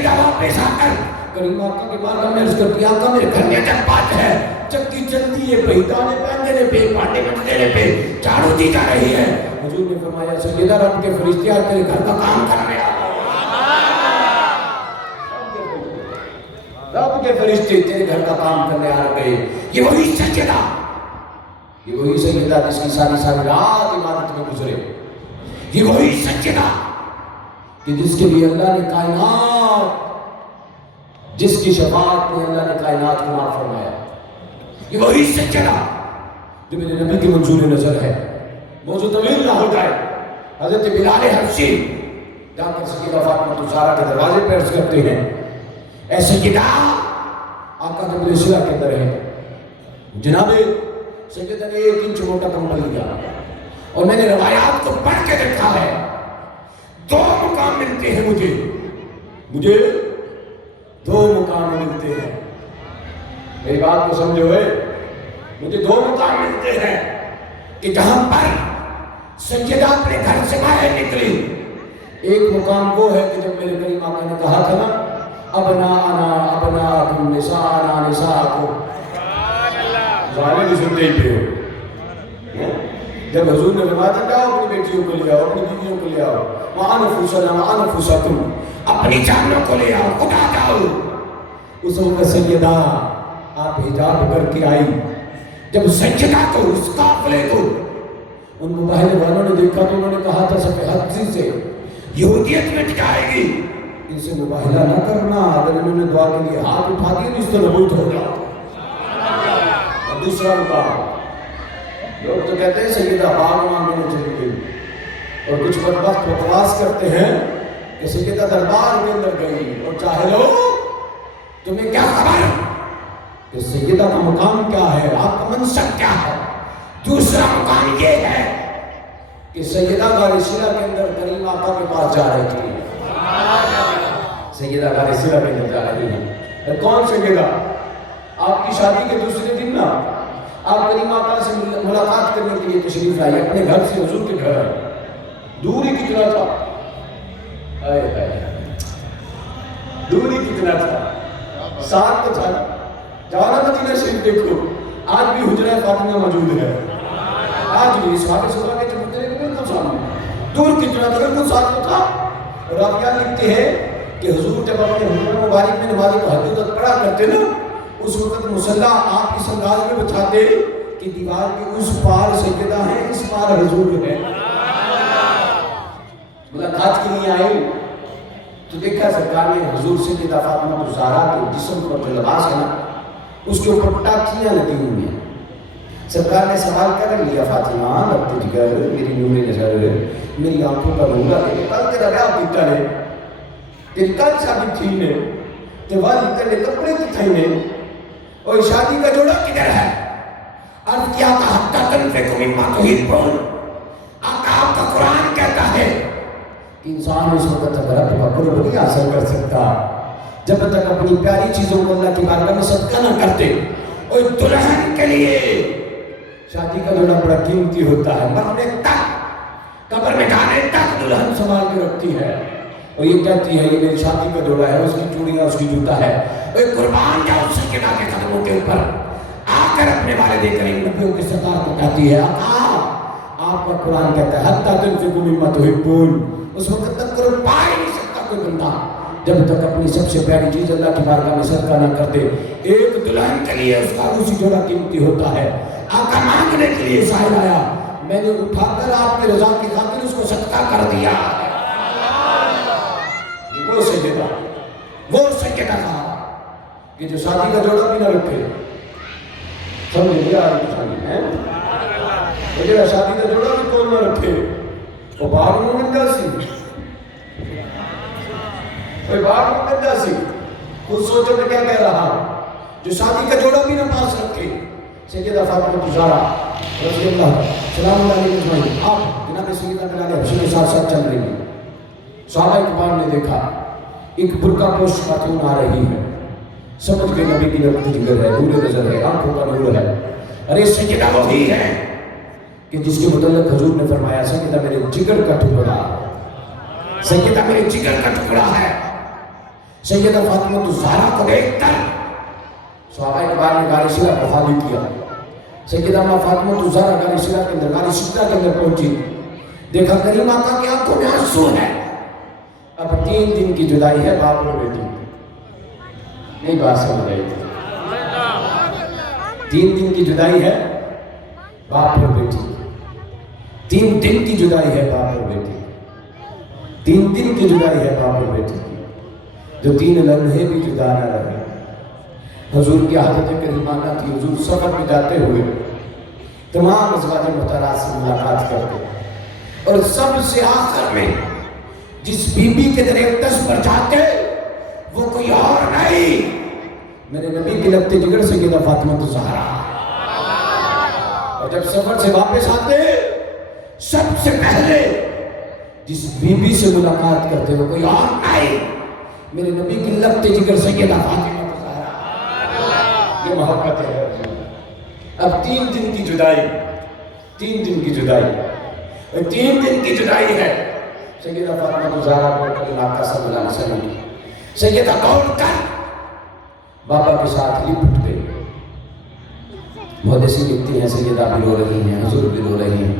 سیدہ واپس آ کر کریم آقا کے بارگاہ میں عرض کرتی آقا میرے گھر میں جب بات ہے چکی چلتی ہے پہ دانے پہن دینے پہ پانڈے بن دینے پہ جھاڑو دی جا رہی ہے حضور نے فرمایا سیدہ رب کے فرشتے آج تیرے گھر کا کام کرنے آ رب کے فرشتے تیرے گھر کا کام کرنے آ گئے. یہ وہی سیدہ جس کی ساری رات عبادت میں گزرے. یہ وہی سیدہ کہ جس کے لیے اللہ نے کائنات جس کی شفاعت میں اللہ نے کائنات کو معاف فرمایا. یہ وہی سیدہ جو میرے نبی کی منظور نظر ہے. موضوع طویل نہ ہو جائے. حضرت بلال حبشی جا کر سیدہ فاطمہ الزہرا کے دروازے پہ عرض کرتے ہیں اے سیدہ آقا جب رسولہ کے اندر ہے جناب سیدہ نے 1 انچ موٹا کمبل لیا اور میں نے روایات کو پڑھ کے دیکھا ہے 2 مقام ملتے ہیں مجھے 2 مقام ملتے ہیں. میری بات کو سمجھو ہے مجھے 2 مقام ملتے ہیں کہ جہاں پر سیدہ اپنے گھر سے باہر نکلی. ایک مقام وہ ہے کہ جب میرے کریم آقا نے کہا تھا نا ابناءکم نساءنا نساءکم ظاہر بھی سنتے ہی پہ ہو. جب حضور نے فرمایا تھا جاؤ اپنی بیٹیوں کو لے آؤ اپنی بیویوں کو لے آؤ وَأَنفُسَنَا وَأَنفُسَكُمْ اپنی جانوں کو لے آؤ خدا جاؤ. اس وقت سیدہ آپ حجاب کر کے آئی. جب سیدہ کو اس قافلے کو ان مباہلے والوں نے دیکھا تو انہوں نے کہا تھا سب حدثی سے یہودیت مٹ جائے گی ان سے مباہلہ نہ کرنا. اگر انہوں نے دعا کے لیے ہاتھ اٹھا دیا تو اس تو نبوت ہو گیا. اور دوسرا مقام لوگ تو کہتے ہیں سیدہ باغ مانگنے چلی گئی اور کچھ بدبخت بکواس کرتے ہیں کہ سیدہ دربار کے اندر گئی اور چاہے لو تمہیں کیا خبر کہ سیدہ کا مقام کیا ہے آپ کا منصب کیا ہے. دوسرا مقام یہ ہے کہ سیدہ غار صلہ کے اندر کریم آقا کے پاس جا رہی تھی. سیدہ غار صلہ کے اندر جا رہی ہے. کون سیدہ آپ کی شادی کے دوسرے دن نا آپ کریم آقا سے ملاقات کرنے کے لیے تشریف لائی اپنے گھر سے حضور کے گھر. دوری کتنا تھا دوری کتنا تھا ساتھ تو تھا. جوانا مدینہ شریف دیکھو آج بھی حجرہ فاطمہ موجود ہے. آج بھی صحابہ صبح کے چبوترے کے بالکل سامنے دور کتنا تھا بالکل ساتھ تو تھا. اور آپ یاد لکھتے ہیں کہ حضور جب اپنے حجرہ مبارک میں نماز تہجد پڑھا کرتے نا اس وقت مصلی آپ اس انداز میں بچھاتے کہ دیوار کے اس پار سیدہ ہے اس پار حضور ہے. ملاقات کے لیے آئے تو دیکھا سرکار نے حضور سیدہ فاطمہ الزہرا کے جسم پر جو لباس ہے نا اس کے اوپر ٹاکیاں لگی ہوئی ہیں. سرکار نے سوال کر لیا فاطمہ رب جگر میری نور نظر میری آنکھوں کا نور ہے کل تیرا بیاہ بیتا ہے تیری کل شادی تھی نے تے والی کرنے کپڑے کتھائی نے اور شادی کا جوڑا کدھر ہے. عرض کیا کہ حتی تنفقوا مما تحبون. آقا آپ کا قرآن کہتا ہے کہ انسان اس وقت تک رب کا قرب نہیں حاصل کر سکتا جب تک اپنی پیاری چیزوں کو اللہ کی بارگاہ میں صدقہ نہ کرتے. اور دلہن کے لیے شادی کا جوڑا بڑا قیمتی ہوتا ہے. مرنے تک قبر میں جانے تک دلہن سنبھال کے رکھتی ہے اور یہ کہتی ہے یہ میری شادی کا جوڑا ہے اس کی چوڑیاں اس کی جوتا ہے. قربان جاؤ سیدہ کے قدموں کے اوپر آ کر اپنے والد کریم نبیوں کے سرکار کو کہتی ہے آقا آپ کا قرآن کہتا ہے حتی تنفقوا مما تحبون. اس وقت تک قرب پا ہی نہیں سکتا کوئی بندہ جب تک اپنی سب سے پیاری چیز اللہ کی بارگاہ میں صدقہ نہ کرتے. ایک دلہن کے لیے اس کا اسی جوڑا قیمتی ہوتا ہے. آقا مانگنے کے لیے سائل آیا میں نے اٹھا کر آپ کی رضا کی خاطر اس کو صدقہ کر دیا. وہ سیدہ کہا کہ جو شادی کا جوڑا بھی نہ رکھے سمجھے لیا شادی کا جوڑا بھی کون نہ رکھے وہ باغ میں بن جاسی کوئی باغ میں بن جاسی. خود سوچو میں کیا کہہ رہا جو شادی کا جوڑا بھی نہ پاس رکھے. سیدہ فاطمہ الزہرا رضی اللہ سلام علیہ اجمعین آپ جناب سیدہ بلال حبشی کے ساتھ ساتھ چل رہی ہیں. صحابہ اکبار نے دیکھا ایک برقع پوش خاتون آ رہی ہے. سمجھ کے نبی کی رب جگر ہے نور نظر ہے آنکھوں کا نور ہے. ارے سیدہ وہی ہے کہ جس کے متعلق حضور نے فرمایا سیدہ میرے جگر کا ٹکڑا سیدہ میرے جگر کا ٹکڑا ہے. سیدہ فاطمہ الزہرا کو دیکھ کر صحابہ اکبار نے غار حرا کو خالی کیا. سیدہ فاطمہ الزہرا غار حرا کے اندر، غار سدرہ کے اندر پہنچی، دیکھا کریم آقا کی آنکھوں میں آنسو ہے. اب 3 دن کی جدائی ہے باپ اور بیٹی. نہیں بات سمجھ رہی تھی. 3 دن کی جدائی ہے باپ اور بیٹی. 3 دن کی جدائی ہے باپ اور بیٹی. 3 دن کی جدائی ہے باپ اور بیٹی کی، جو 3 لمحے بھی جدا نہ رہے. حضور کی عادت کریمانہ تھی، حضور سفر میں جاتے ہوئے تمام ازواج محترمات سے ملاقات کرتے، اور سب سے آخر میں جس بی بی کے در اقدس پر جاتے وہ کوئی اور نہیں، میرے نبی کے لگتے جگر سیدہ فاطمہ الزہرا. اور جب سفر سے واپس آتے سب سے پہلے جس بی بی سے ملاقات کرتے وہ کوئی اور نہیں، میرے نبی کے لگتے جگر سیدہ فاطمہ الزہرا. یہ محبت ہے. اب 3 دن کی جدائی، 3 دن کی جدائی، 3 دن کی جدائی ہے. سیدہ فاطمہ الزہرا کو آقا صلی اللہ علیہ وسلم سیدہ دوڑ کر بابا کے ساتھ لپٹ گئی. محدثین لکھتی ہیں سیدہ بھی رو رہی ہیں، حضور بھی رو رہی ہیں.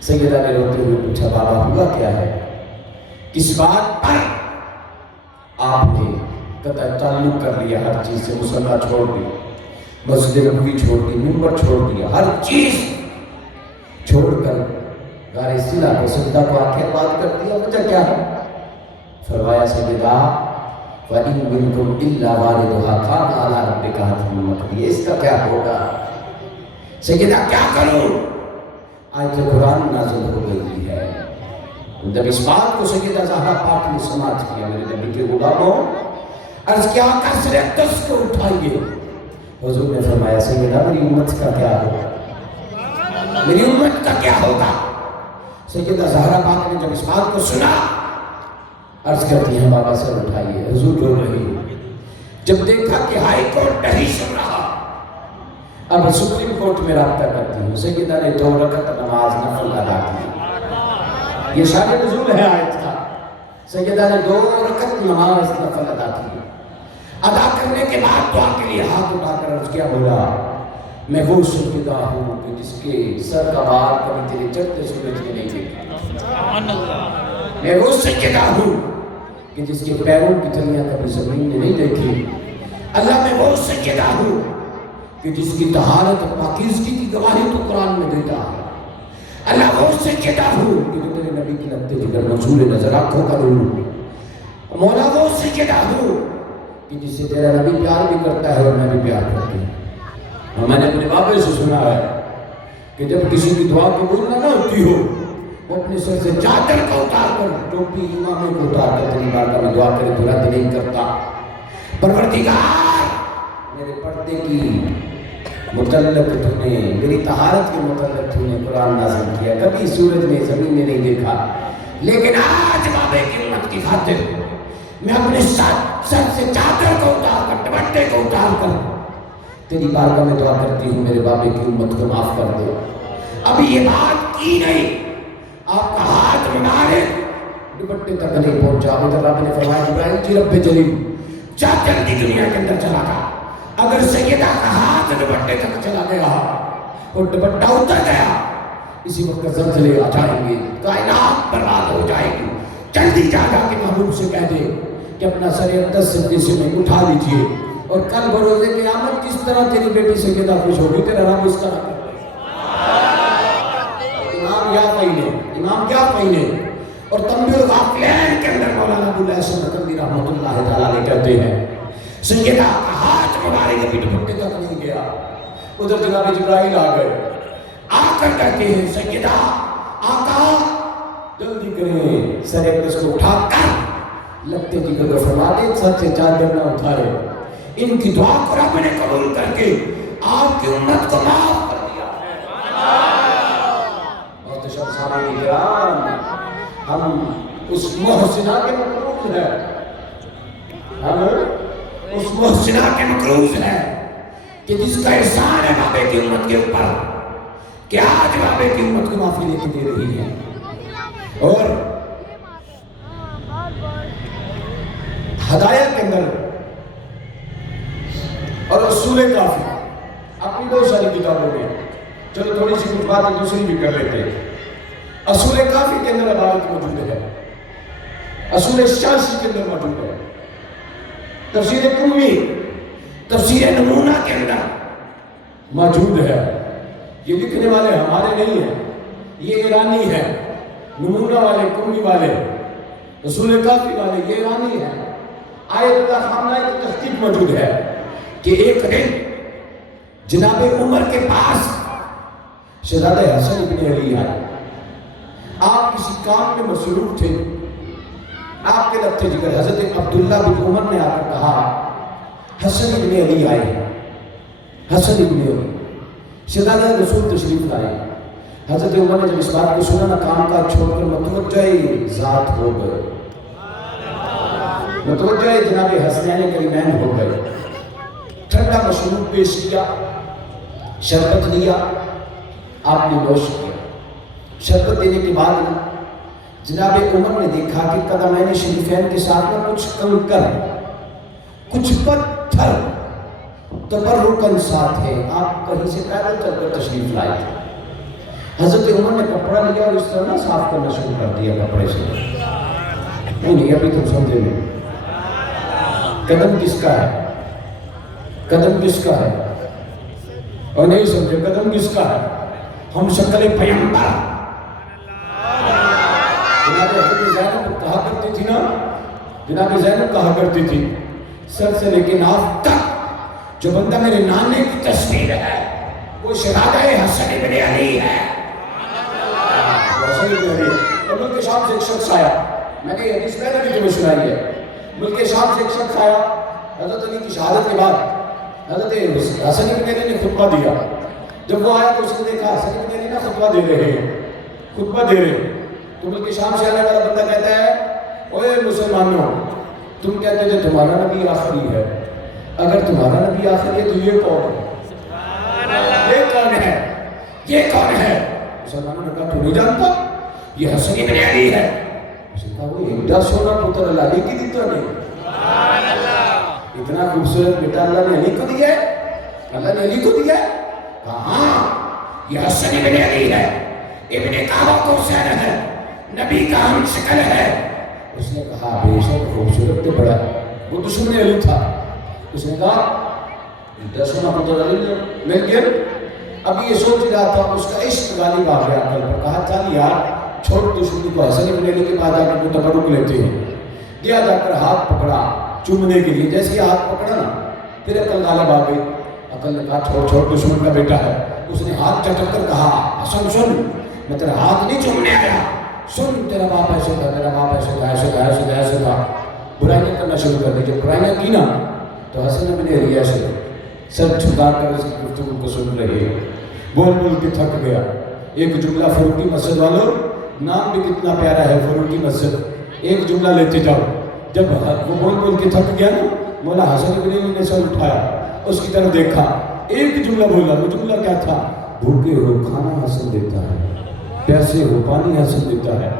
سیدہ نے روتے ہوئے پوچھا بابا ہوا کیا ہے؟ کس بات پر آپ نے قطع تعلق کر لیا؟ ہر چیز سے مصلی چھوڑ دی، مسجد نبوی چھوڑ دی، منبر چھوڑ دیا، ہر چیز چھوڑ کر غار حرا کو سجدہ کو آخر بات کر دیا. وجہ کیا ہے؟ فرمایا سیدہ وَإِن مِّنكُمْ إِلَّا وَارِدُهَا كَانَ عَلَىٰ رَبِّكَ حَتْمًا مَّقْضِيًّا. اس کا کیا ہوگا؟ سیدہ کیا کروں؟ آیت قرآن نازل ہو گئی ہے. جب اس بات کو سیدہ زہرا پاک نے سماعت کیا، میرے نبی کے غلاموں عرض کیا آقا سر اقدس کو اٹھائیے. حضور نے فرمایا سیدہ میری امت کا کیا ہوگا؟ میری امت کا کیا ہوگا؟ سیدہ زہرا پاک نے جب اس بات کو سنا عرض کرتی ہیں بابا سر اٹھائیے. حضور رو رہی. جب دیکھا کہ ہائی کورٹ نہیں سن رہا، اب سپریم کورٹ میں رابطہ کرتی ہوں. سیدہ نے 2 رکعت نماز نفل ادا کی. یہ شان نزول ہے آیت کا. سیدہ نے 2 رکعت نماز نفل ادا کی. ادا کرنے کے بعد دعا کے لیے ہاتھ اٹھا کر عرض کیا بولا میں وہ سیدہ ہوں کہ جس کے سر کا بال کبھی تیرے چڑھتے سورج میں نہیں دیکھا. میں وہ سیدہ ہوں کہ جس کے پیروں کی تلیاں کبھی زمین میں نہیں دیکھی. اللہ میں وہ سیدہ ہوں کہ جس کی طہارت پاکیزگی کی گواہی تو قرآن میں دیتا ہے. اللہ وہ سیدہ ہوں کہ جو تیرے نبی کی لگتے جگر منظور نظر آنکھوں کا نور. مولا وہ سیدہ ہوں کہ جس سے تیرا نبی پیار بھی کرتا ہے اور میں بھی پیار کرتی ہوں. اور میں نے اپنے بابے سے سنا ہے کہ جب کسی کی دعا قبول نہ ہوتی ہو وہ اپنے سر سے چادر کو اتار کر ٹوپی امامے کو اتار کر تیری بارگاہ میں دعا کرے تو رد نہیں کرتا. پروردگار میرے پردے کی متعلق تو نے، میری طہارت کے متعلق تو نے قرآن نازل کیا. کبھی سورج میں زمین میں نہیں دیکھا، لیکن آج بابے کی امت کی خاطر میں اپنے سر سے چادر کو اتار کر دوپٹے کو اتار کر تیری بارگاہ میں دعا کرتی ہوں میرے بابے کی امت کو معاف کر دے. ابھی یہ بات کی نہیں، آپ کا ہاتھ مبارک دوپٹے تک نہیں پہنچا. ادھر رب نے فرمایا ابراہیم جی رب جلیل جا جلدی دنیا کے اندر چلا گا. اگر سیدہ کا ہاتھ دوپٹے تک چلا گیا اور دوپٹہ اتر گیا اسی وقت زلزلے آ جائیں گے، کائنات برباد ہو جائے گی. جلدی جا جا کے محبوب سے کہہ دے کہ اپنا سر اقدس سے جسے میں اٹھا لیجئے اور کل بروز قیامت جس طرح تیری بیٹی سیدہ خوش ہوگی تیرا رب اس طرح کر دے. امام کیا پہنے اور تنبیہ الغافلین کے اندر مولانا ابوالحسن نقوی رحمۃ اللہ تعالیٰ علیہ کہتے ہیں سیدہ کا ہاتھ مبارک ابھی دوپٹے تک نہیں گیا. ادھر جناب جبرائیل آ گئے، آ کر کہتے ہیں سیدہ آقا جلدی کریں سر اقدس کو اٹھا کر لگتے جگر کو فرما دے، سر سے چادر نہ اٹھائے. ان کی دعا کو رب نے قبول کر کے آپ کی امت کو معاف کر دیا. ہم اس محسنہ کے مقروض ہیں، ہم اس محسنہ کے مقروض ہیں کہ جس کا احسان ہے بابے کی امت کے اوپر کہ آج بابے کی امت کو معافی لے کے دے رہی ہے. اور ہدایت کے اندر اور اصول کافی اپنی بہت ساری کتابوں میں، چلو تھوڑی سی کچھ باتیں دوسری بھی کر لیتے ہیں۔ اصول کافی کے اندر عبارت موجود ہے، اصول شاسی کے اندر موجود ہے، تفسیر قمی، تفسیر نمونہ کے اندر موجود ہے۔ یہ لکھنے والے ہمارے نہیں ہیں، یہ ایرانی ہے، نمونہ والے، قمی والے، اصول کافی والے یہ ایرانی ہے۔ آیت اللہ خامنہ کی تحقیق موجود ہے کہ ایک دن جناب عمر کے پاس شہزادہ حسن ابن علی آئے۔ آپ کسی کام میں مصروف تھے، آپ کے لگتے جگر حضرت عبداللہ بن عمر نے آ کر کہا حسن ابن علی آئے، حسن ابن علی۔ شہزادہ رسول تشریف لائے۔ حضرت عمر نے جب اس بات کو سنا، کام کا چھوڑ کر متوجہ ذات ہو گئے، متوجہ جناب حسنین کریمین ہو گئے۔ ٹھنڈا مشروب پیش کیا، شربت لیا، آپ نے نوش کیا۔ شربت دینے کے بعد جناب عمر نے دیکھا کہ قدمین شریفین کے ساتھ میں کچھ کنکر، کچھ پتھر تبرکن ساتھ ہے۔ آپ کہیں سے پیدل چل کر تشریف لائے تھے۔ حضرت عمر نے کپڑا لیا اور اس طرح نہ صاف کرنا شروع کر دیا کپڑے سے۔ نہیں ابھی تم سمجھے نہیں، قدم کس کا ہے، قدم کس کا ہے، اور نہیں سمجھے قدم کس کا ہے؟ ہم شکل پیغمبر جناب زینب کہا کرتی تھی نا، جناب زینب کہا کرتی تھی سر سے لے کے ناف تک جو بندہ میرے نانے کی تصویر ہے وہ شہزادہ حسن ابن علی ہے۔ حسن ابن علی۔ اور ملک شام سے ایک شخص آیا، میں نے یہ حدیث پہلے بھی تمہیں سنائی ہے، ملک شام سے ایک شخص آیا حضرت علی کی شہادت کے بعد، حضرت حسن ابن علی نے خطبہ دیا۔ جب وہ آیا تو اس نے دیکھا حسن ابن علی نا خطبہ دے رہے ہیں، خطبہ دے رہے ہیں، تو ملک شام سے آنے والا بندہ کہتا ہے اوے مسلمانوں، تم کہتے تھے تمہارا نبی آخری ہے، اگر تمہارا نبی آخری ہے تو یہ کون ہے؟ یہ کون ہے؟ یہ کون ہے؟ مسلمانوں نے کہا تو نہیں جانتا، یہ حسن ابن علی ہے۔ اس نے کہا وہ ایڈا سونا پتر اللہ علی کی دیتا نہیں، اتنا خوبصورت بیٹا اللہ نے علی کو دیا ہے، اللہ نے علی کو دیا ہے۔ کہاں یہ حسن ابن علی ہے، ابن کعبہ کو حسین ہے، نبی کا ہم شکل ہے۔ اس نے کہا بے شک خوبصورت تو بڑا، وہ دشمن علی تھا۔ اس نے کہا دسونا پتر علی مل گیا۔ اب یہ سوچ رہا تھا، اس کا عشق غالب آ گیا عقل پر، کہا چل یار چھوڑ دشمنی کو، حسن ابن علی کے پاس جا کے کوئی تبرک لیتے ہیں۔ گیا جا کر ہاتھ پکڑا چومنے کے لیے، جیسے ہاتھ پکڑا نا پھر عقل غالب آ گئی۔ عقل نے کہا چھوڑ چھوڑ دشمن کا بیٹا ہے۔ اس نے ہاتھ چٹک کر کہا حسن سن، میں تیرا ہاتھ نہیں چومنے آیا، سن تیرا باپ ایسے تھا، میرا باپ ایسے تھا، ایسے تھا، ایسے تھا، ایسے تھا۔ برائیاں کرنا شروع کر دی۔ جب برائیاں کی نا تو حسن ابن علی ایسے سر جھکا کر اس کی گفتگو کو سن رہے، بول بول کے تھک گیا۔ ایک جملہ فروغی مسجد والوں، نام بھی کتنا پیارا ہے فروغی مسجد، ایک جملہ لیتے جاؤ۔ جب وہ بول بول کے تھک گیا نا، مولا حسن ابن علی نے سر اٹھایا، اس کی طرف دیکھا، ایک جملہ بولا۔ وہ جملہ کیا تھا؟ بھوکے ہو کھانا حسن دیتا ہے، پیاسے ہو پانی حسن دیتا ہے،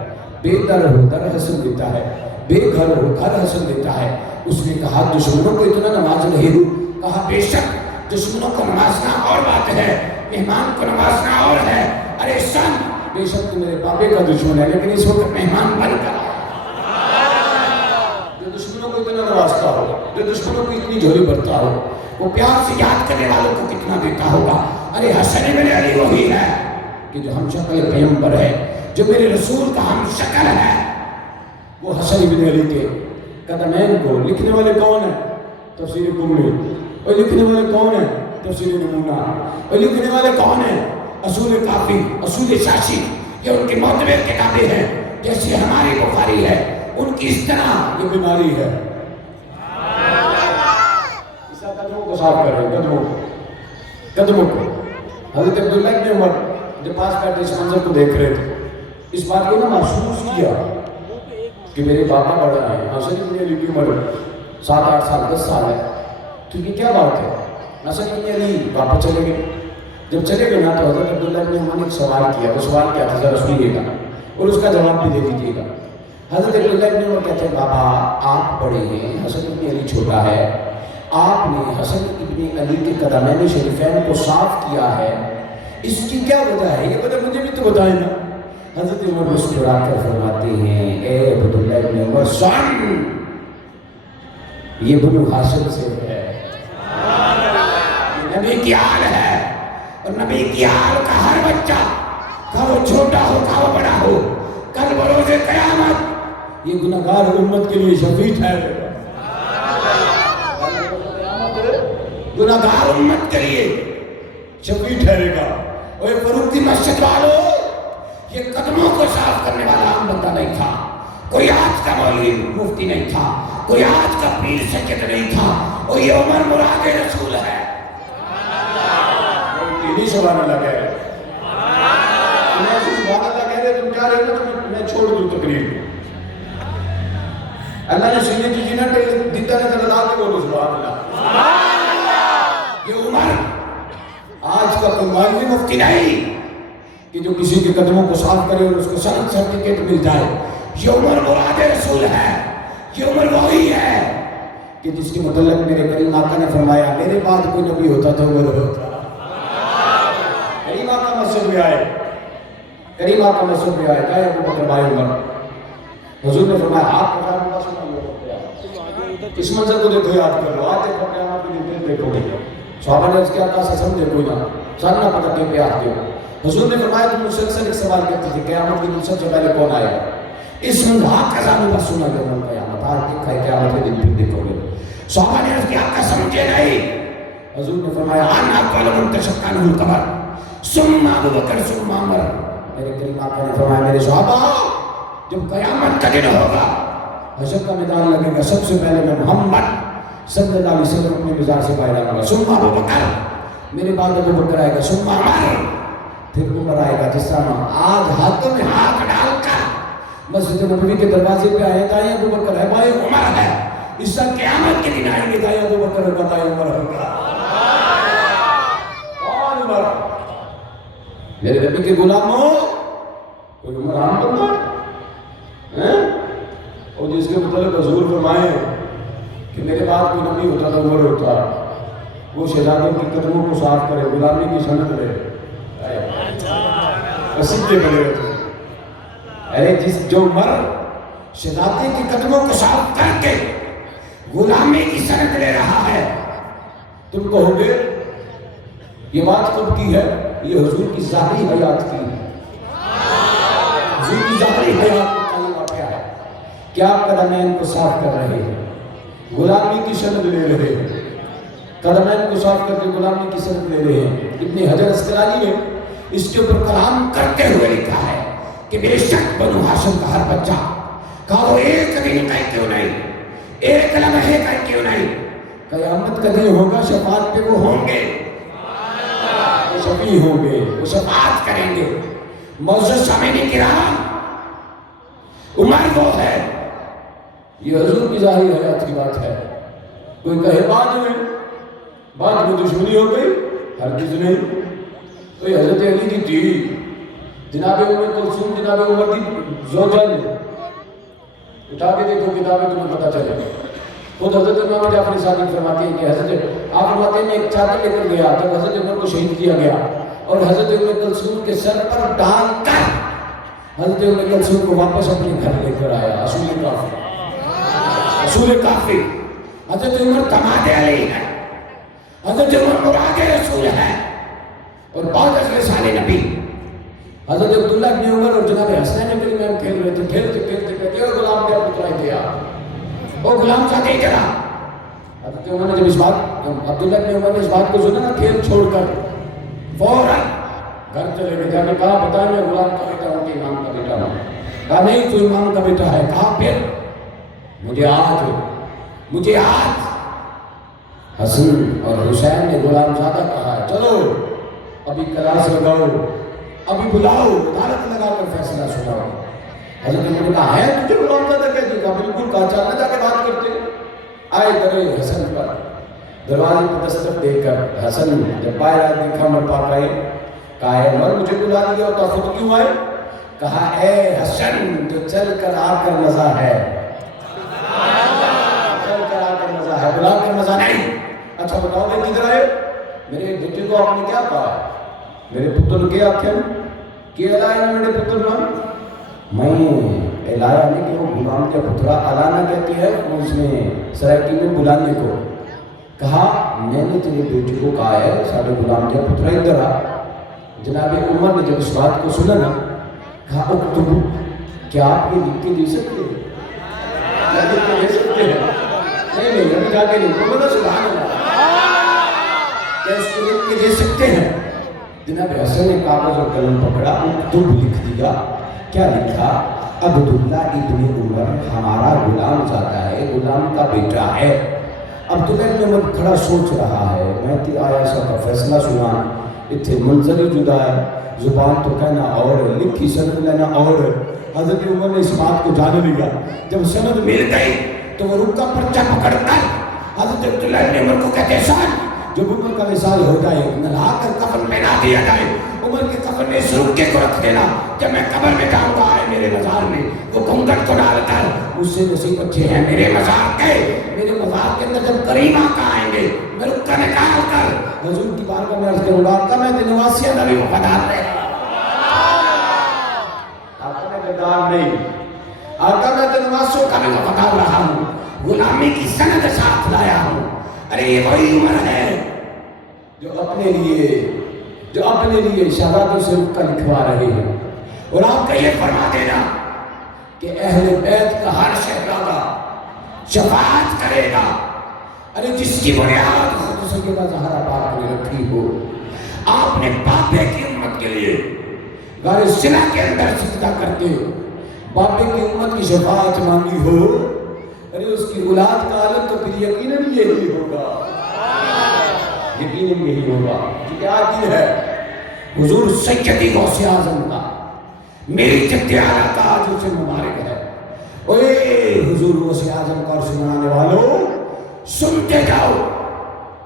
بے در ہو در حسن دیتا ہے، بے گھر ہو گھر حسن دیتا ہے۔ اس نے کہا دشمنوں کو اتنا نواز رہے ہو؟ کہا بے شک دشمنوں کو نوازنا اور بات ہے، مہمان کو نوازنا اور ہے۔ ارے سن، بے شک تو میرے بابے کا دشمن ہے لیکن اس وقت مہمان بن کر جو دشمنوں کو اتنا نوازتا ہو، جو دشمنوں کو اتنی جھولی بھرتا ہو، وہ پیار سے یاد کرنے والوں کو کتنا دیتا ہوگا۔ ارے حسن ابن علی وہی ہے کہ جو ہم شکل پیغمبر ہے، جو میرے رسول کا ہم شکل ہے۔ وہ حسن ابن علی کے قدمین کو لکھنے والے کون ہیں؟ تفسیر قمی۔ اور لکھنے والے کون ہیں؟ تفسیر نمونہ۔ اور لکھنے والے کون ہیں؟ اصول کافی، اصول شاشی۔ یہ ان کی معتبر کتابیں ہیں، جیسے ہماری بخاری ہے، ان کی اس طرح یہ بیماری ہے۔ اس قدموں کو صاف کر رہے ہیں، قدموں کو۔ حضرت عبداللہ ابن عمر جو پاس بیٹھے اس منظر کو دیکھ رہے تھے، اس بات کو نا محسوس کیا کہ میرے بابا بڑا ہے، حسن ابن علی کی عمر 7 8 سال 10 سال ہے، تو یہ کیا بات ہے؟ حسن ابن علی واپس چلے گئے۔ جب چلے گئے نا تو حضرت عبداللہ ابن عمر نے ایک سوال کیا۔ وہ سوال کیا تھا ذرا سنیے گا اور اس کا جواب بھی دے دیجیے گا۔ حضرت عبداللہ ابن عمر کہتے ہیں بابا آپ بڑے ہیں، حسن ابن علی چھوٹا ہے، آپ نے حسن ابن علی کے قدمین شریفین کو صاف کیا ہے، اس کی کیا وجہ ہے؟ یہ وجہ مجھے بھی تو بتائیں نا۔ حضرت عمر مسکرا کر فرماتے ہیں اے عبداللہ ابن عمر سن، یہ بنو ہاشم سے ہے، یہ نبی کی آل ہے، اور نبی کی آل کا ہر بچہ، کہا وہ چھوٹا ہو کہا وہ بڑا ہو، کل بروز قیامت یہ گناہگار امت کے لیے شفیع ٹھہرے گا، گناہگار امت کے لیے شفیع ٹھہرے گا۔ اور یہ فروخ کی مسجد والوں، یہ قدموں کو صاف کرنے والا عام بندہ نہیں تھا، کوئی آج کا مولوی مفتی نہیں تھا، کوئی آج کا پیر سید نہیں تھا، اور یہ عمر مراد رسول ہے۔ نہیں سبحان اللہ کہہ رہے، میں سبحان اللہ کہہ رہے، تم کیا رہے ہو تو میں چھوڑ دوں تقریر۔ اللہ نے سینے کی جنہ دیتا نے تو لگا کے بولو سبحان اللہ۔ یہ عمر آج کا کوئی مولوی مفتی نہیں کہ جو کسی کے قدموں کو صاف کرے اور اس کو سند سرٹیفکیٹ مل جائے، یہ عمر مراد رسول ہے، یہ عمر وہی ہے کہ جس کے متعلق میرے کریم آقا نے فرمایا میرے بعد کوئی نبی ہوتا تو عمر ہوتا۔ کریم آقا مسجد میں آئے، کریم آقا مسجد میں آئے، کہا ابو بکر بھائی عمر، حضور نے فرمایا آپ کا کام اللہ سنا ہوا، اس منظر کو دیکھو یاد کر لو، آج دیکھو قیامت کے دن دیکھو گے، صحابہ نے اس کے آقا سے سمجھے کوئی نہ سننا پتا کہ پیار دیو۔ حضور نے فرمایا تم مسلسل ایک سوال کرتے تھے قیامت کے دن سب سے پہلے کون آئے گا؟ اس منظر کا میں بس سنا کہ من قیامت آج دیکھا ہے قیامت کے دن پھر دیکھو گے۔ صحابہ نے اس کے آقا سمجھے نہیں، حضور نے فرمایا آنا اول من تشق عنہ القبر ثم ابو بکر ثم عمر۔ میرے کریم آقا نے فرمایا میرے صحابہ جب قیامت کا دن ہوگا، حشر کا میدان لگے گا، سب سے پہلے میں محمد صلی اللہ علیہ وسلم اپنے مزار سے باہر آؤں گا، ثم ابو بکر، میرے بعد ابو بکر آئے گا، ثم عمر، پھر عمر آئے گا۔ جس طرح آج ہاتھوں میں ہاتھ ڈال کر مسجد نبوی کے دروازے پہ آئے، دائیں ابو بکر ہے بائیں عمر ہے، اس طرح قیامت کے دن آئیں گے دائیں ابو بکر ہوگا بائیں عمر ہوگا۔ کون عمر؟ میرے نبی کے غلاموں، کوئی عمر عام بندہ ہے؟ اور جس کے متعلق حضور فرمائے کہ میرے بعد کوئی نبی ہوتا تو عمر ہوتا، وہ شہزادوں کی قدموں کو صاف کرے، غلامی کی سند لے، سیدھے بڑے ہوتے۔ ارے جو عمر شہزادے کی قدموں کو صاف کر کے غلامی کی سند لے رہا ہے، تم کہو گے یہ بات کب کی ہے؟ یہ حضور کی ظاہری حیات کی ہے، حضور کی ظاہری حیات کا یہ واقعہ ہے کہ آپ قدمین کو صاف کر رہے ہیں، غلامی کی سند لے رہے ہیں، قدمین کو صاف کر کے غلامی کی سند لے رہے ہیں۔ ابن حجر اسقلانی نے اس کے اوپر کلام کرتے ہوئے لکھا ہے کہ بے شک بنو ہاشم کا ہر بچہ، کہا وہ ایک دن کا کیوں نہیں، ایک لمحے کا کیوں نہیں، قیامت کا دن ہوگا شفاعت پہ وہ ہوں گے، وہ شفیع ہوں گے، وہ شفاعت کریں گے۔ معزز سامعین کرام، عمر وہ ہے، یہ حضور کی ظاہری حیات کی بات ہے۔ کوئی کہے بعد میں دشمنی ہو گئی، ہرگز نہیں۔ تو یہ حضرت علی کی تھی، جناب ام کلثوم جناب عمر کی زوجہ نے، اٹھا کے دیکھو کتابیں تمہیں پتہ چلے گا۔ خود حضرت امام جعفر صادق فرماتے ہیں کہ حضرت آپ فرماتے ہیں میں ایک چادر لے کر گیا تب حضرت عمر کو شہید کیا گیا، اور حضرت ام کلثوم کے سر پر ڈال کر حضرت ام کلثوم کو واپس اپنے گھر لے کر آیا۔ اصول کافی، اصول کافی، حضرت عمر داماد علی ہے، حضرت عمر مراد رسول ہے، اور بعد از رسالہ نبی حضرت عبداللہ ابن عمر اور جناب حسنین ابن امام کھیل رہے تھے، کھیلتے اور غلام کیا پترائی دیا، وہ غلام ساتھ ہی کرا۔ حضرت عمر نے جب اس بات، عبداللہ ابن عمر نے اس بات کو سنا نا، کھیل چھوڑ کر فوراً گھر چلے گئے، جا کے کہا بتائیں میں غلام کا بیٹا ہوں کہ امام کا بیٹا ہوں؟ کہا نہیں تو امام کا بیٹا ہے۔ کہا پھر مجھے آج حسن اور حسین نے غلام زادہ کہا ہے، چلو ابھی کلاس لگاؤ، ابھی بلاؤ، عدالت لگا کر فیصلہ سناؤ۔ حضرت عمر نے کہا ہے تجھے غلام زادہ کہہ دیا؟ کہا بالکل، کہا چلنا جا کے بات کرتے۔ آئے درے حسن پر، دروازے پر دستک دے کر حسن جب باہر آئے دیکھا عمر پاک آئے، کہا ہے عمر مجھے بلا دیا اور خود کیوں آئے؟ کہا اے حسن جو چل کر آ کر مزہ ہے، چل کر آ کر مزہ ہے، بلا کر مزہ نہیں۔ اچھا بتاؤ میں کدھر آئے؟ میرے بیٹے کو آپ نے کیا کہا؟ میرے پتر کیا آخر کیا لائے نا میرے پتر نا؟ میں لایا نہیں کہ وہ غلام کے پترا الانا کہتی ہے اس نے سرائکی میں بلانے کو کہا میں نے تیرے بیٹے کو کہا ہے سارے غلام کے پترا ادھر آ۔ جناب عمر نے جب اس بات کو سنا نا کہا اکتب، کیا آپ یہ لکھ کے دے سکتے ہیں؟ کیا لکھ کے دے سکتے ہیں؟ نہیں ابھی جا کے نہیں بولو سبحان اللہ، کیا اس کو لکھ کے دے سکتے ہیں؟ جناب حسن نے کاغذ اور قلم پکڑا، اکتب لکھ دیا۔ کیا لکھا؟ عبداللہ ابن عمر ہمارا غلام زادہ ہے، غلام کا بیٹا ہے۔ عبداللہ ابن عمر کھڑا سوچ رہا ہے میں تی آیا سا کا فیصلہ سنا، اتھے منظری جدا ہے، زبان تو کہنا اور لکھی سند لینا اور۔ حضرت عمر نے اس بات کو جان لیا، جب سند مل گئی تو وہ رکا پرچہ پکڑ کر حضرت عبداللہ ابن عمر کو کہتے سن جب عمر کا وصال ہو جائے نلا کر کفن میں نہ دیا جائے، عمر کے کفن میں اس رکے کو رکھ دینا، جب میں قبر میں جاؤں گا آئے میرے مزار میں وہ گھونگھٹ کو ڈال کر مجھ سے نصیب اچھے ہیں میرے مزار کے، میرے مزار کے اندر جب کریم آقا آئیں گے میں رکا نکال کر حضور کی بارگاہ میں عرض کروں گا آقا میں دنواسیہ نبی وفادار رہے، آقا میں غدار نہیں، آقا میں دنواسیوں کا بھی وفادار رہا ہوں، غلامی کی سند ساتھ لایا ہوں۔ ارے یہ وہی عمر ہے جو اپنے لیے شہادت سے رکا لکھوا رہے ہیں، اور آپ کا یہ فرما دینا کہ اہل بیت کا ہر شہزادہ شفاعت کرے گا۔ ارے جس کی بنیاد خود سیدہ زہرا پاک نے رکھی ہو، آپ نے بابے کی امت کے لیے غار سنا کے اندر سجدہ کرتے بابے کی امت کی شفاعت مانگی ہو، ارے اس کی اولاد کا عالم تو پھر یقیناً یہی ہوگا، یقیناً یہی ہوگا۔ کیا دن ہے حضور سیدی غوث اعظم کا، میری جد اعلیٰ کا آج اسے مبارک ہے۔ اوے حضور غوث اعظم کا عرص منانے والوں سنتے جاؤ،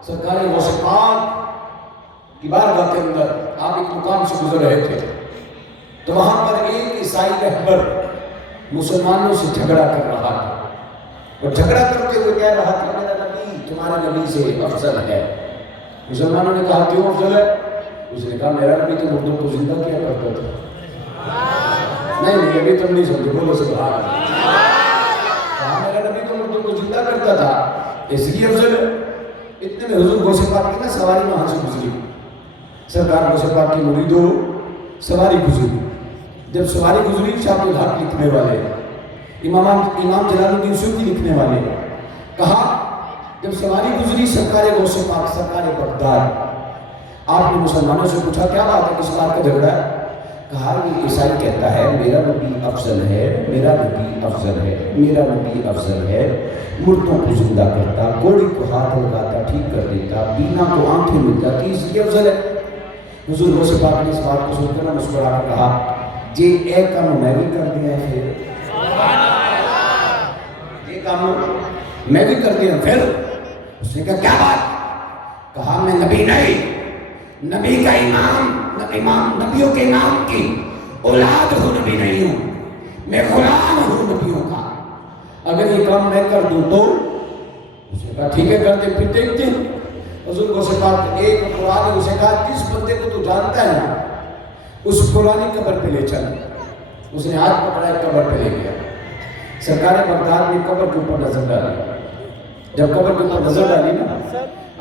سرکار غوث پاک کی بارگاہ کے اندر آپ ایک مقام سے گزر رہے تھے تو وہاں پر ایک عیسائی رہبر مسلمانوں سے جھگڑا کر رہا تھا، اور جھگڑا کرتے ہوئے کہہ رہا تھا میرا نبی تمہارے نبی سے افضل ہے۔ مسلمانوں نے کہا کیوں افضل ہے؟ اس نے کہا میرا نبی تو مردوں کو زندہ کیا کرتا تھا۔ نہیں ابھی تم نہیں سمجھے، بولو سبحان اللہ۔ کہا میرا نبی تو مردوں کو زندہ کرتا تھا اس لیے افضل ہے۔ اتنے میں حضور غوث پاک کی نا سواری وہاں سے گزری، سرکار غوث پاک کی مریدوں سواری گزری، جب سواری گزری شاہ الحق لکھنے والے امام جلال الدین سیوطی لکھنے والے کہا جب سواری گزری سرکار غوث پاک سرکار بغداد، آپ نے مسلمانوں سے پوچھا کیا بات ہے کس بات کا جھگڑا ہے؟ کہا یہ عیسائی کہتا ہے میرا نبی افضل ہے، میرا نبی افضل ہے، میرا نبی افضل ہے، مردوں کو زندہ کرتا، کوڑی کو ہاتھ لگاتا ٹھیک کر دیتا، بینا کو آنکھیں مل جاتی، اس لیے افضل ہے۔ حضور غوث پاک نے اس بات کو سن کر مسکرا کر کہا جی اے کام میں بھی کر دیا پھر، یہ کام میں بھی کر دیا پھر۔ اس نے کہا کیا بات؟ کہا میں نبی نہیں، نبی کا امام نبیوں کے امام کی اولاد ہوں، نبی نہیں ہوں، میں غلام ہوں نبیوں کا، اگر یہ کام میں کر دوں تو؟ اس نے کہا ٹھیک ہے کرتے پھر دیکھتے ہیں۔ حضور غوث پاک ایک قرآن اسے کہا جس بندے کو تو جانتا ہے نا اس قرآنی قبر پہ لے چل۔ اس نے ہاتھ پکڑا ایک قبر پہ لے گیا، سرکار بغداد نے قبر کے اوپر نظر ڈالی، جب قبر کے اوپر نظر ڈالی نا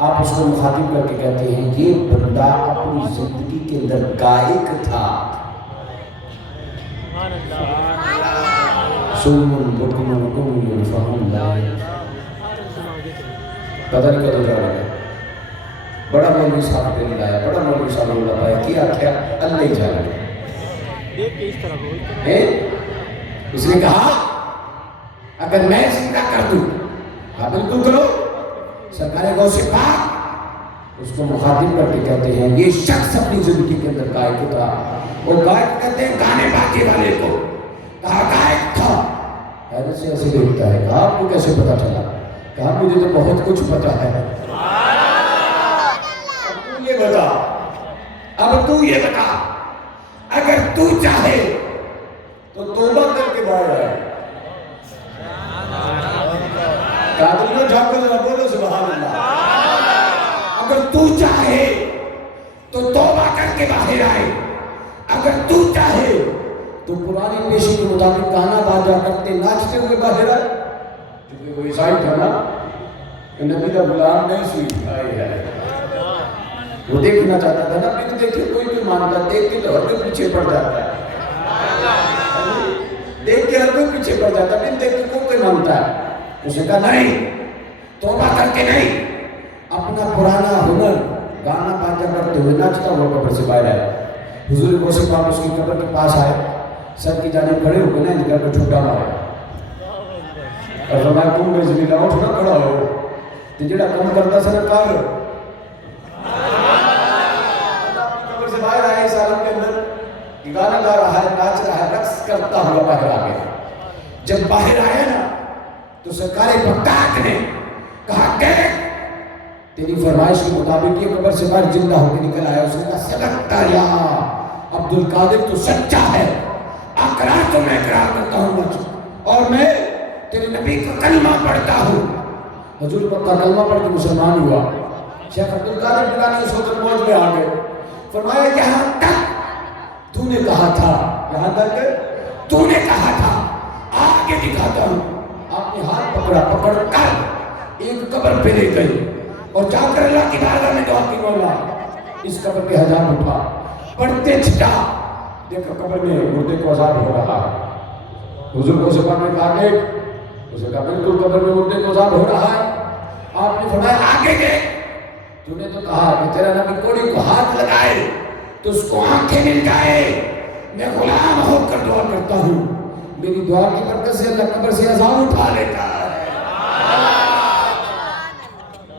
آپ اس کو مخاطب کر کے کہتے ہیں یہ بندہ اپنی زندگی کے اندر گائک تھا، سومن بکمن عمین فہم لا پتہ نہیں کدھر جا رہا ہے، بڑا مولوی صاحب نے لایا، بڑا مولوی صاحب نے لایا کیا اللہ ہی جا رہا ہے۔ اس نے کہا اگر میں زندہ کر دوں، کہا بالکل کرو۔ سرکار غوث پاک اس کو مخاطب کر کے کہتے ہیں یہ شخص اپنی زندگی کے اندر گائک تھا، وہ گائک کہتے ہیں گانے باجے والے کو، کہا گائک تھا، حیرت سے ایسے دیکھتا ہے، کہا آپ کو کیسے پتا چلا؟ کہا مجھے تو بہت کچھ پتا ہے، اب تو یہ بتا اگر تو چاہے تو توبہ کر کے باہر آئے. قادریوں جھانکو ذرا بولو سبحان اللہ. اگر تو چاہے تو توبہ کر کے باہر آئے. اگر تو چاہے تو پرانی پیشی کے مطابق گانا باجا کرتے ناچتے ہوئے باہر آئے. کیونکہ وہ عیسائی تھا نا کہ نبی کا غلام نہیں سی آئی ہے. وہ دیکھنا چاہتا تھا نا. پھر دیکھے کوئی بھی مانتا, دیکھ کے تو ہر کوئی پیچھے پڑ جاتا ہے. دیکھ کے ہر کوئی پیچھے پڑ جاتا ہے. پھر دیکھ کے کوئی مانتا ہے. اس نے کہا نہیں, توبہ کر کے نہیں, اپنا پرانا ہنر گانا باجا کرتے ہوئے ناچتا ہوا قبر سے باہر آیا. حضور غوث پاک اس کی قبر کے پاس آئے, سر کی جانب کھڑے ہو کے نا نکل کر چھوٹا مارا اور فرمایا تم بے زلیلا اٹھ نہ کھڑا ہو. تو جڑا کم کرتا سر کر قبر سے باہر آئے. اس عالم کے اندر گانا گا رہا ہے, ناچ رہا ہے, رقص کرتا ہوا باہر آ گیا. جب باہر آیا نا تو سرکار بغداد نے کہا کہ تیری فرمائش کے مطابق یہ قبر سے باہر زندہ ہو کے نکل آیا. اس نے کہا صدقتا یا عبد القادر, تو سچا ہے. اقرار تو میں اقرار کرتا ہوں اور میں تیرے نبی کا کلمہ پڑھتا ہوں. حضور پاک کا کلمہ پڑھ کے مسلمان ہوا. شیخ عبد القادر جیلانی اس وقت موج میں آ گئے. فرمایا یہاں تک تو نے کہا تھا, یہاں تک تو نے کہا تھا, آگے دکھاتا ہوں. آپ نے ہاتھ پکڑا, پکڑ کر ایک قبر پہ لے گئی اور جا کر اللہ کی بارگاہ میں دعا کی, مولا اس قبر پہ ہزار اٹھا. پڑھتے چھٹا, دیکھا قبر میں مردے کو عذاب ہو رہا ہے. حضور کو سپاہ نے کہا کہ اسے کہا بالکل قبر میں مردے کو عذاب ہو رہا ہے. آپ نے فرمایا آگے دیکھ, تو نے تو کہا کہ تیرا نبی کوڑی کو ہاتھ لگائے تو اس کو آنکھیں مل جائے. میں غلام ہو کر دعا کرتا ہوں, میری دعا کی برکت سے اللہ قبر سے عذاب اٹھا لیتا ہے.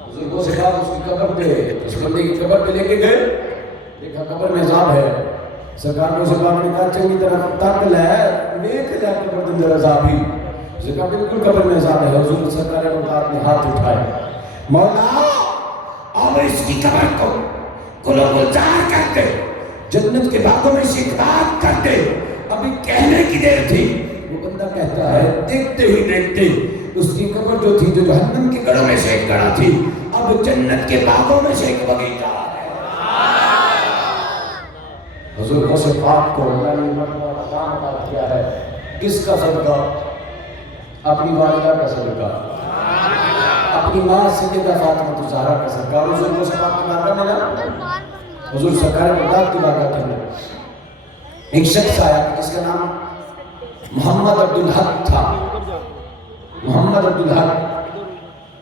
حضور کو سپاہ اس کی قبر پہ, اس بندے کی قبر پہ لے کے گئے. دیکھا قبر میں عذاب ہے. سرکار کو سپاہ نے کہا چنگی طرح تک لے, دیکھ جا قبر کے اندر عذاب ہی. اسے کہا بالکل قبر میں عذاب ہے. حضور سرکار نے ہاتھ اٹھائے, مولا اور اس کی قبر کو گل و گلزار کر دے, جنت کے باغوں میں سے ایک بات کر دے. ابھی کہنے کی دیر تھی. وہ بندہ کہتا ہے دیکھتے ہی دیکھتے اس کی قبر جو تھی, جو جہنم کے گڑھوں میں سے ایک گڑھا تھی, اب جنت کے باغوں میں سے ایک باغیچہ ہے. حضور غوث پاک کو اللہ نے مرتبہ عطا کیا ہے. کس کا صدقہ؟ اپنی والدہ کا صدقہ, اپنی ماں سیدہ فاطمہ الزہرا کا صدقہ. اور حضور غوث پاک کی بارگاہ میں نا, حضور سرکار بغداد کی بارگاہ کے اندر ایک شخص آیا جس کا نام محمد عبد الحق تھا. محمد عبد الحق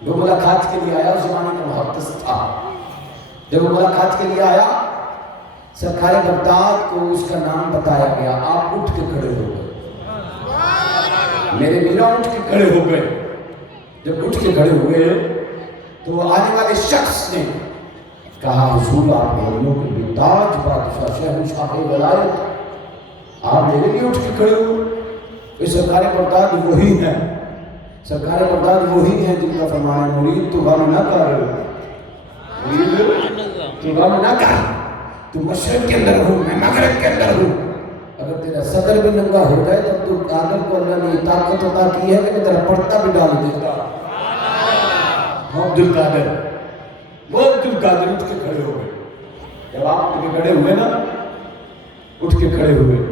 جو ملاقات کے لیے آیا, اس زمانے کا محدث تھا. جب وہ ملاقات کے لیے آیا, سرکار بغداد کو اس کا نام بتایا گیا. آپ اٹھ کے کھڑے ہو گئے, میرے میرا اٹھ کے کھڑے ہو گئے. جب اٹھ کے کھڑے ہوئے تو آنے والے شخص نے کہا حضور آپ مومنوں کے بھی تاج بادشاہ شہنشاہ ولایت, آپ میرے لیے اٹھ کے کھڑے ہوئے. یہ سرکار بغداد وہی ہیں, سرکار بغداد وہی ہیں جن کا فرمان ہے مرید تو غم نہ کر, مرید تو غم نہ کر, تو مشرق کے اندر ہوں, میں مغرب کے اندر ہوں. اگر تیرا صدر بھی ننگا ہو جائے تب تو قادر کو اللہ نے یہ طاقت عطا کی ہے کہ میں تیرا پڑتا بھی ڈال دے گا. عبد القادر, وہ عبد القادر اٹھ کے کھڑے ہو گئے. جب آپ اٹھ کے کھڑے ہوئے نا, اٹھ کے کھڑے ہوئے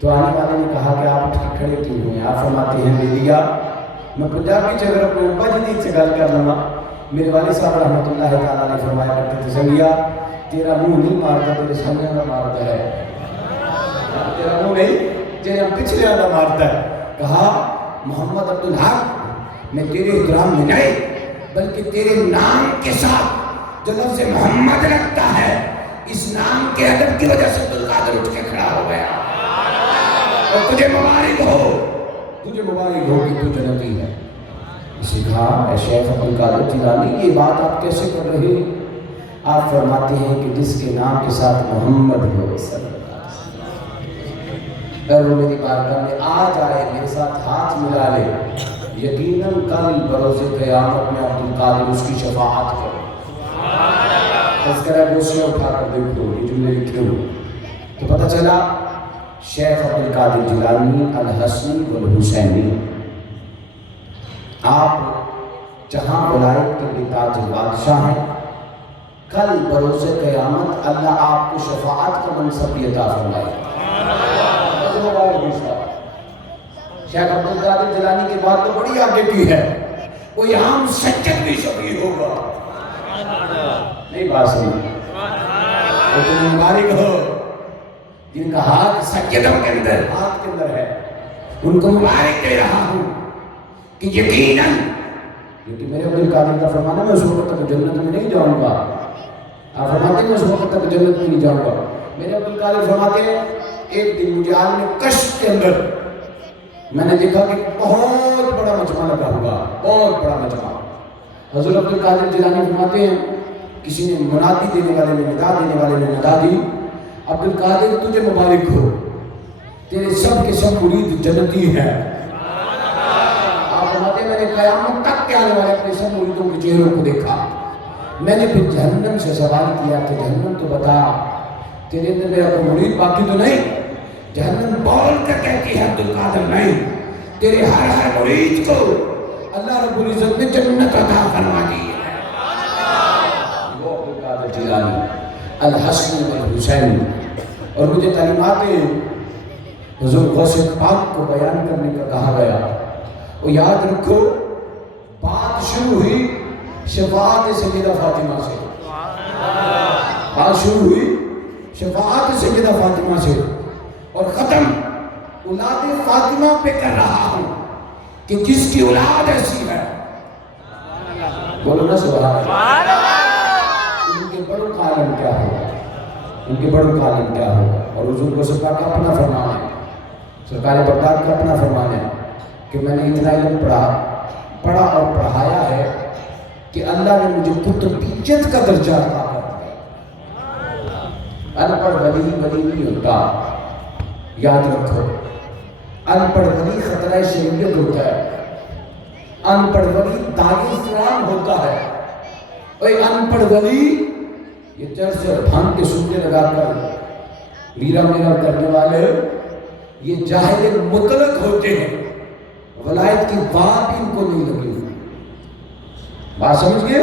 تو آنے والے نے کہا کہ آپ اٹھ کے کھڑے کیوں ہوئے؟ آپ فرماتے ہیں بیدیا, میں پنجابی سے اگر اپنے ابا جدید سے گل کر لوں, میرے والد صاحب رحمۃ اللہ تعالیٰ نے فرمایا کرتے تھے سنگیا تیرا منہ نہیں مارتا, تیرے سامنے کا مارتا ہے. تیرا منہ نہیں, تیرے پچھلے والا مارتا ہے. کہا محمد عبد الحق, میں تیرے احترام میں نہیں بلکہ تیرے نام کے ساتھ جو لفظ محمد لگتا ہے, اس نام کے ادب کی وجہ سے عبد القادر اٹھ کے کھڑا ہو گیا. اور تجھے مبارک ہو, تجھے مبارک ہو کہ تو جنتی ہے. اسی کہا اے شیخ عبد القادر جیلانی, یہ بات آپ کیسے کر رہے ہیں؟ آپ فرماتے ہیں کہ جس کے نام کے ساتھ محمد ہو صلی اللہ علیہ وسلم, اگر وہ میری بارگاہ میں آ جائے, میرے ساتھ ہاتھ ملا لے, یقیناً کل بروز قیامت میں عبد القادر اس کی شفاعت کرے. تذکرہ گوشیاں اٹھا کر دیکھو, یہ جملے لکھے ہو تو پتہ چلا شیخ عبد القادر جیلانی الحسنی والحسینی، آپ جہاں ولایت کے بھی تاج بادشاہ ہیں، کل بروز قیامت اللہ آپ کو شفاعت کا منصب بھی عطا فرمائے۔ شیخ عبد القادر جیلانی کی بات تو بڑی آگے کی ہے، وہ یہاں مسجد بھی شفیع ہوگا، نہیں بات سنی؟ وہ تمہیں مبارک ہو جن کا ہاتھ سجدوں کے اندر ہاتھ کے اندر ہے، ان کو مبارک دے رہا ہوں کہ یقیناً، کیونکہ میرے عبد القادر کا فرمانا میں اس وقت تک جنت میں نہیں جاؤں گا، آپ فرماتے ہیں اس وقت تک جنت میں نہیں جاؤں گا، میرے عبد القادر فرماتے ہیں ایک دن مجھے عالم کشف کے اندر میں نے دیکھا کہ بہت بڑا مجمع لگا ہوا، بہت بڑا مجمع۔ حضور عبد القادر جیلانی فرماتے ہیں کسی نے منادی دینے والے نے ندا دینے والے نے ندا دی، عبد القادر تجھے مبارک ہو، تیرے سب کے سب مرید جنتی ہیں۔ آپ فرماتے ہیں میں نے قیامت تک کے آنے والے اپنے سب مریدوں کے چہروں کو دیکھا، میں نے پھر جہنم سے سوال کیا کہ جہنم تو بتا تیرے اندر میرا کوئی مرید باقی تو نہیں؟ جہنم بول کر کہتی ہے عبد القادر نہیں، تیرے ہر مرید کو اللہ رب العزت نے جنت عطا فرما دی ہے۔ وہ عبد القادر جیلانی الحسنی والحسینی۔ اور مجھے تعلیمات حضور غوث پاک کو بیان کرنے کا کہا گیا، وہ یاد رکھو بات شروع ہوئی شفاعت سیدہ فاطمہ سے، بات شروع ہوئی شفاعت سیدہ فاطمہ سے، اور ختم اولاد فاطمہ پہ کر رہا ہوں کہ جس کی اولاد ایسی ہے، بولو نا سبحان اللہ، ان کے بڑوں کا عالم کیا ہوگا، ان کے بڑوں کا عالم کیا ہوگا۔ اور حضور کو سرکار کا اپنا فرمان ہے، سرکار بغداد کا اپنا فرمان ہے کہ میں نے اتنا علم پڑھا اور پڑھایا ہے کہ اللہ نے مجھے قطبیت کا درجہ عطا کر دیا۔ ان پڑھ ولی نہیں ہوتا، یاد رکھو، ان پڑھ ولی خطرہ شریعت ہوتا ہے، ان پڑھ ولی داغ اسلام ہوتا ہے، اور ان پڑھ ولی یہ چرچ اور بھانگ کے سننے لگا کر میرا کرنے والے یہ جاہل مطلق ہوتے ہیں، ولایت کی بات بھی ان کو نہیں لگی۔ بات سمجھ گئے؟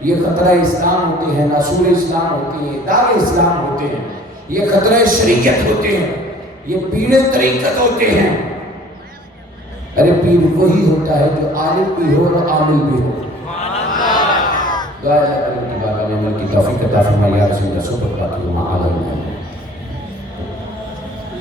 یہ خطرہ اسلام ہوتے ہیں، ناصور اسلام ہوتے ہیں، داغ اسلام ہوتے ہیں، یہ خطرہ شریعت ہوتے ہیں، یہ پیر طریقت ہوتے ہیں۔ ارے پیر وہی ہوتا ہے جو عالم بھی ہو اور عامل بھی ہو۔ دعا اللہ کرنے کی بات عمل کی توفیق عطا فرمائے، یا رسول اللہ صلی اللہ علیہ وسلم۔